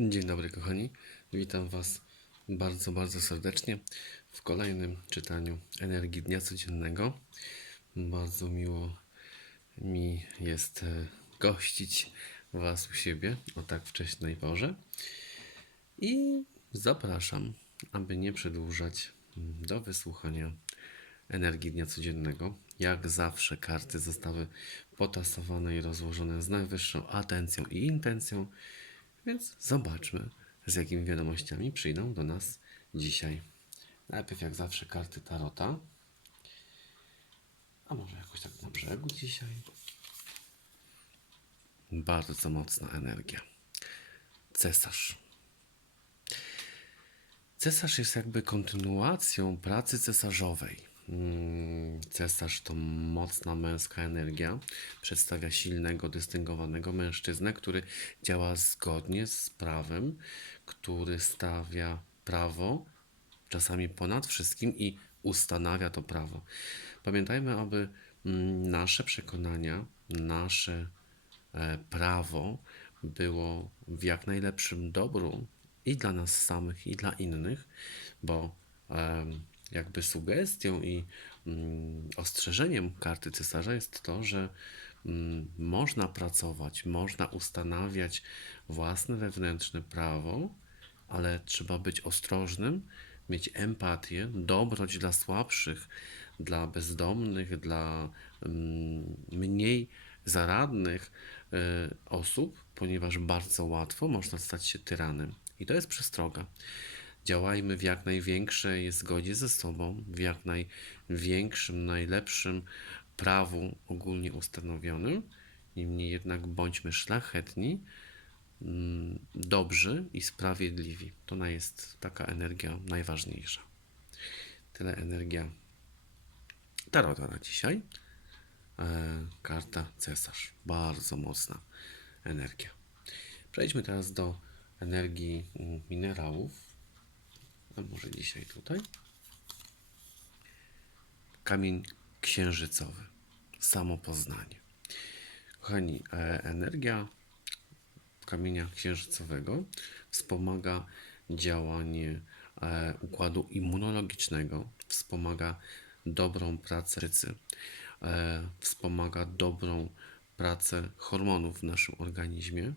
Dzień dobry, kochani. Witam Was bardzo, bardzo serdecznie w kolejnym czytaniu energii dnia codziennego. Bardzo miło mi jest e, gościć Was u siebie o tak wcześnej porze. I zapraszam, aby nie przedłużać, mm, do wysłuchania energii dnia codziennego. Jak zawsze karty zostały potasowane i rozłożone z najwyższą atencją i intencją, więc zobaczmy, z jakimi wiadomościami przyjdą do nas dzisiaj. Najpierw, jak zawsze, karty Tarota. A może jakoś tak na brzegu dzisiaj? Bardzo mocna energia. Cesarz. Cesarz jest jakby kontynuacją pracy cesarzowej. Cesarz to mocna męska energia. Przedstawia silnego, dystyngowanego mężczyznę, który działa zgodnie z prawem, który stawia prawo czasami ponad wszystkim i ustanawia to prawo. Pamiętajmy, aby mm, nasze przekonania, nasze e, prawo było w jak najlepszym dobru i dla nas samych, i dla innych, bo jakby sugestią i ostrzeżeniem karty cesarza jest to, że mm, można pracować, można ustanawiać własne wewnętrzne prawo, ale trzeba być ostrożnym, mieć empatię, dobroć dla słabszych, dla bezdomnych, dla mm, mniej zaradnych y, osób, ponieważ bardzo łatwo można stać się tyranem. I to jest przestroga. Działajmy w jak największej zgodzie ze sobą, w jak największym, najlepszym prawu ogólnie ustanowionym. Niemniej jednak bądźmy szlachetni, mm, dobrzy i sprawiedliwi. To jest taka energia najważniejsza. Tyle energia Tarota na dzisiaj. E, karta cesarz. Bardzo mocna energia. Przejdźmy teraz do energii mm, minerałów. A może dzisiaj tutaj? Kamień księżycowy. Samopoznanie. Kochani, e, energia kamienia księżycowego wspomaga działanie e, układu immunologicznego, wspomaga dobrą pracę rycy, e, wspomaga dobrą pracę hormonów w naszym organizmie.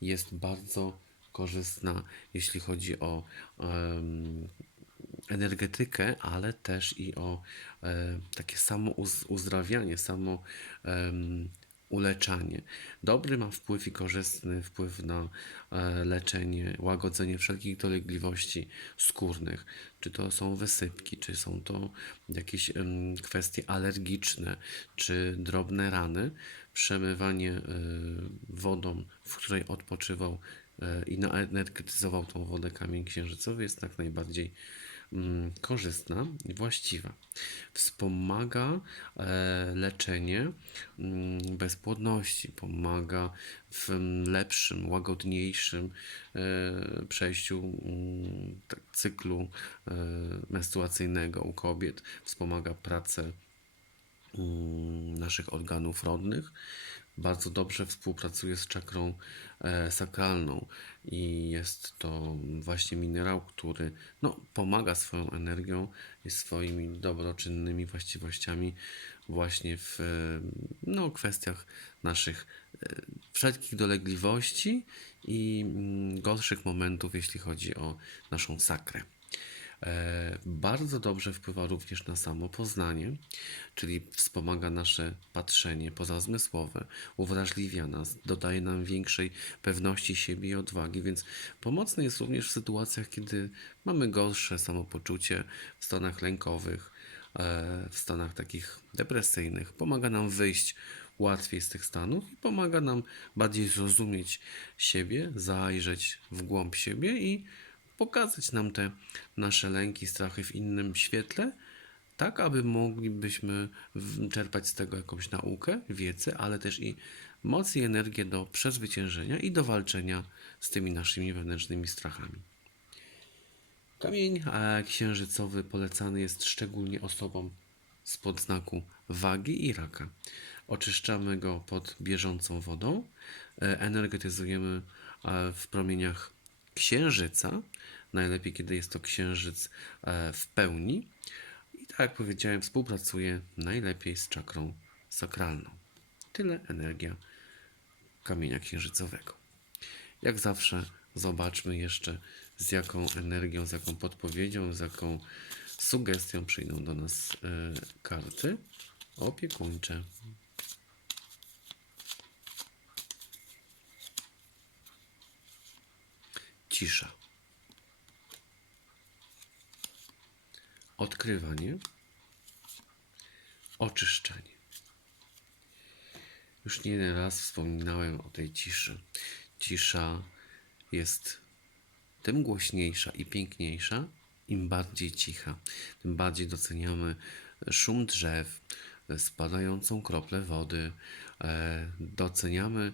Jest bardzo korzystna, jeśli chodzi o energetykę, ale też i o e, takie samo uz- uzdrawianie, samo em, uleczanie. Dobry ma wpływ i korzystny wpływ na e, leczenie, łagodzenie wszelkich dolegliwości skórnych. Czy to są wysypki, czy są to jakieś kwestie alergiczne, czy drobne rany. Przemywanie e, wodą, w której odpoczywał e, i naenergetyzował tą wodę kamień księżycowy jest jak najbardziej korzystna i właściwa. Wspomaga e, leczenie mm, bezpłodności, pomaga w mm, lepszym, łagodniejszym e, przejściu mm, tak, cyklu e, menstruacyjnego u kobiet, wspomaga pracę mm, naszych organów rodnych. Bardzo dobrze współpracuje z czakrą e, sakralną i jest to właśnie minerał, który no, pomaga swoją energią i swoimi dobroczynnymi właściwościami właśnie w e, no, kwestiach naszych e, wszelkich dolegliwości i mm, gorszych momentów, jeśli chodzi o naszą sakrę. E, Bardzo dobrze wpływa również na samo poznanie, czyli wspomaga nasze patrzenie pozazmysłowe, uwrażliwia nas, dodaje nam większej pewności siebie i odwagi, więc pomocny jest również w sytuacjach, kiedy mamy gorsze samopoczucie w stanach lękowych, e, w stanach takich depresyjnych. Pomaga nam wyjść łatwiej z tych stanów i pomaga nam bardziej zrozumieć siebie, zajrzeć w głąb siebie i pokazać nam te nasze lęki, strachy w innym świetle, tak aby moglibyśmy czerpać z tego jakąś naukę, wiedzę, ale też i moc i energię do przezwyciężenia i do walczenia z tymi naszymi wewnętrznymi strachami. Kamień księżycowy polecany jest szczególnie osobom spod znaku wagi i raka. Oczyszczamy go pod bieżącą wodą, e, energetyzujemy e, w promieniach księżyca. Najlepiej, kiedy jest to księżyc e, w pełni. I tak jak powiedziałem, współpracuje najlepiej z czakrą sakralną. Tyle energia kamienia księżycowego. Jak zawsze zobaczmy jeszcze z jaką energią, z jaką podpowiedzią, z jaką sugestią przyjdą do nas e, karty opiekuńcze. Cisza. Odkrywanie. Oczyszczenie. Już nie jeden raz wspominałem o tej ciszy. Cisza jest tym głośniejsza i piękniejsza, im bardziej cicha. Tym bardziej doceniamy szum drzew, spadającą kroplę wody. e, Doceniamy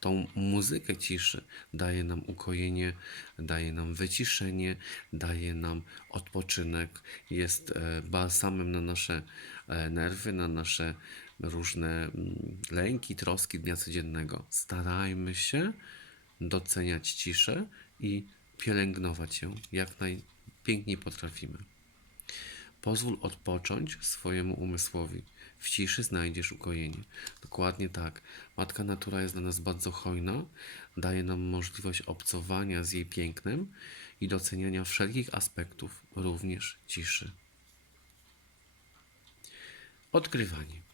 tą muzykę ciszy. Daje nam ukojenie, daje nam wyciszenie, daje nam odpoczynek. Jest e, balsamem na nasze e, nerwy, na nasze różne mm, lęki, troski dnia codziennego. Starajmy się doceniać ciszę i pielęgnować ją jak najpiękniej potrafimy. Pozwól odpocząć swojemu umysłowi. W ciszy znajdziesz ukojenie. Dokładnie tak. Matka Natura jest dla nas bardzo hojna, daje nam możliwość obcowania z jej pięknem i doceniania wszelkich aspektów, również ciszy. Odkrywanie.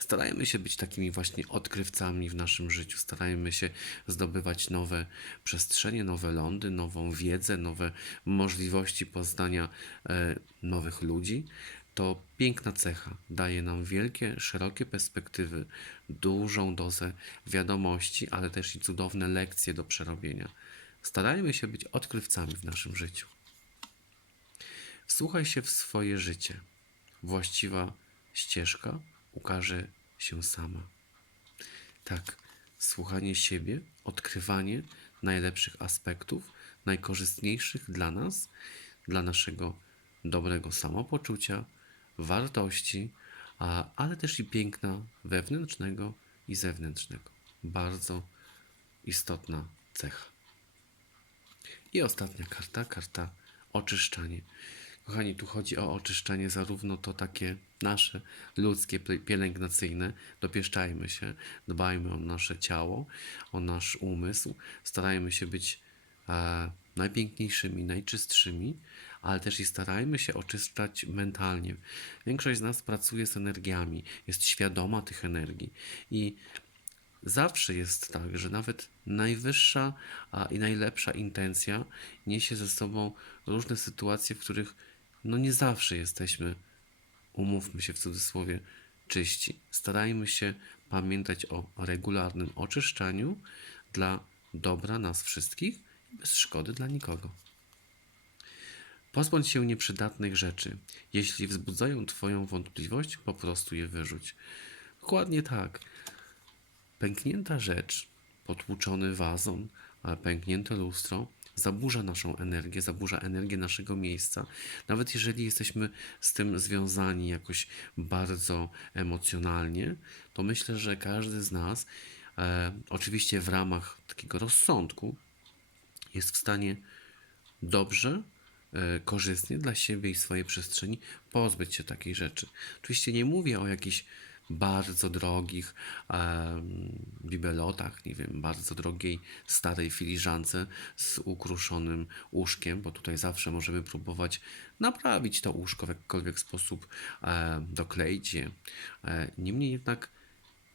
Starajmy się być takimi właśnie odkrywcami w naszym życiu. Starajmy się zdobywać nowe przestrzenie, nowe lądy, nową wiedzę, nowe możliwości poznania e, nowych ludzi. To piękna cecha. Daje nam wielkie, szerokie perspektywy, dużą dozę wiadomości, ale też i cudowne lekcje do przerobienia. Starajmy się być odkrywcami w naszym życiu. Wsłuchaj się w swoje życie. Właściwa ścieżka ukaże się sama. Tak, słuchanie siebie, odkrywanie najlepszych aspektów, najkorzystniejszych dla nas, dla naszego dobrego samopoczucia, wartości, a, ale też i piękna wewnętrznego i zewnętrznego. Bardzo istotna cecha. I ostatnia karta, karta oczyszczanie. Kochani, tu chodzi o oczyszczanie zarówno to takie nasze ludzkie, pielęgnacyjne, dopieszczajmy się, dbajmy o nasze ciało, o nasz umysł, starajmy się być e, najpiękniejszymi, najczystszymi, ale też i starajmy się oczyszczać mentalnie. Większość z nas pracuje z energiami, jest świadoma tych energii i Zawsze jest tak, że nawet najwyższa i najlepsza intencja niesie ze sobą różne sytuacje, w których no nie zawsze jesteśmy, umówmy się w cudzysłowie, czyści. Starajmy się pamiętać o regularnym oczyszczaniu dla dobra nas wszystkich i bez szkody dla nikogo. Pozbądź się nieprzydatnych rzeczy. Jeśli wzbudzają Twoją wątpliwość, po prostu je wyrzuć. Dokładnie tak. Pęknięta rzecz, potłuczony wazon, pęknięte lustro zaburza naszą energię, zaburza energię naszego miejsca. Nawet jeżeli jesteśmy z tym związani jakoś bardzo emocjonalnie, to myślę, że każdy z nas, e, oczywiście w ramach takiego rozsądku, jest w stanie dobrze, e, korzystnie dla siebie i swojej przestrzeni pozbyć się takiej rzeczy. Oczywiście nie mówię o jakichś bardzo drogich em, bibelotach, nie wiem, bardzo drogiej starej filiżance z ukruszonym łóżkiem, bo tutaj zawsze możemy próbować naprawić to łóżko w jakikolwiek sposób, e, dokleić je. E, niemniej jednak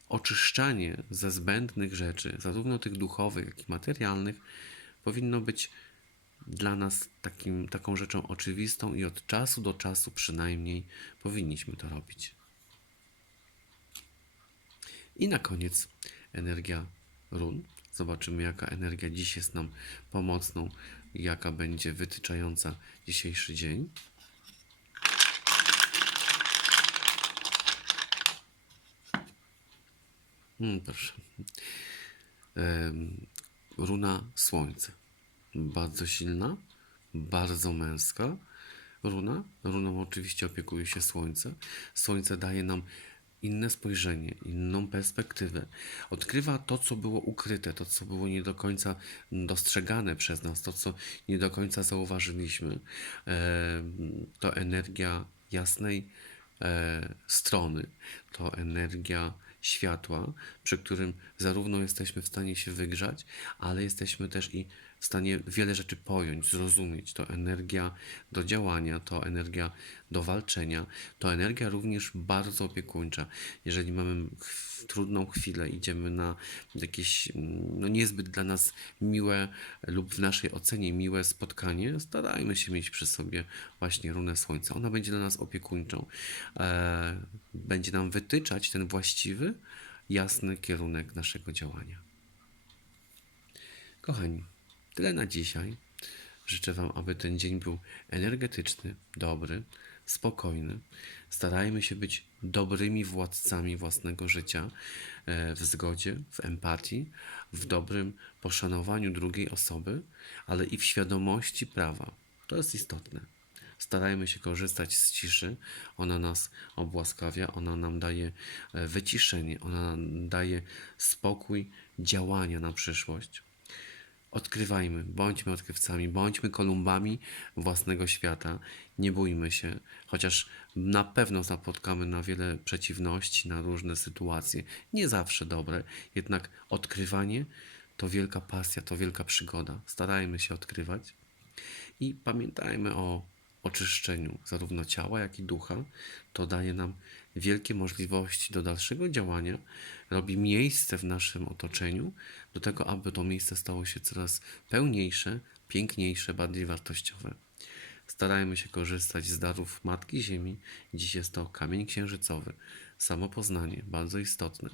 oczyszczanie ze zbędnych rzeczy, zarówno tych duchowych, jak i materialnych, powinno być dla nas takim, taką rzeczą oczywistą i od czasu do czasu przynajmniej powinniśmy to robić. I na koniec energia run. Zobaczymy, jaka energia dziś jest nam pomocną, jaka będzie wytyczająca dzisiejszy dzień. Mm, proszę. Runa Słońce. Bardzo silna, bardzo męska runa. Runą oczywiście opiekuje się Słońce. Słońce daje nam inne spojrzenie, inną perspektywę. Odkrywa to, co było ukryte, to, co było nie do końca dostrzegane przez nas, to, co nie do końca zauważyliśmy. E, To energia jasnej e, strony, to energia światła, przy którym zarówno jesteśmy w stanie się wygrzać, ale jesteśmy też i w stanie wiele rzeczy pojąć, zrozumieć. To energia do działania, to energia do walczenia, to energia również bardzo opiekuńcza. Jeżeli mamy trudną chwilę, idziemy na jakieś mm, no, niezbyt dla nas miłe lub w naszej ocenie miłe spotkanie, starajmy się mieć przy sobie właśnie runę słońca. Ona będzie dla nas opiekuńczą. E, będzie nam wytyczać ten właściwy, jasny kierunek naszego działania. Kochani, tyle na dzisiaj. Życzę Wam, aby ten dzień był energetyczny, dobry, spokojny. Starajmy się być dobrymi władcami własnego życia e, w zgodzie, w empatii, w dobrym poszanowaniu drugiej osoby, ale i w świadomości prawa. To jest istotne. Starajmy się korzystać z ciszy. Ona nas obłaskawia, ona nam daje e, wyciszenie, ona daje spokój działania na przyszłość. Odkrywajmy, bądźmy odkrywcami, bądźmy kolumbami własnego świata. Nie bójmy się, chociaż na pewno napotkamy na wiele przeciwności, na różne sytuacje, nie zawsze dobre, jednak odkrywanie to wielka pasja, to wielka przygoda. Starajmy się odkrywać i pamiętajmy o oczyszczeniu zarówno ciała, jak i ducha. To daje nam wielkie możliwości do dalszego działania, robi miejsce w naszym otoczeniu do tego, aby to miejsce stało się coraz pełniejsze, piękniejsze, bardziej wartościowe. Starajmy się korzystać z darów Matki Ziemi. Dziś jest to kamień księżycowy, samopoznanie, bardzo istotne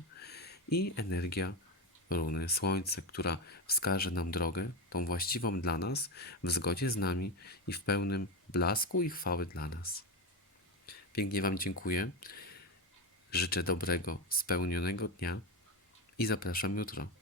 i energia runy Słońce, która wskaże nam drogę, tą właściwą dla nas, w zgodzie z nami i w pełnym blasku i chwały dla nas. Pięknie Wam dziękuję. Życzę dobrego, spełnionego dnia i zapraszam jutro.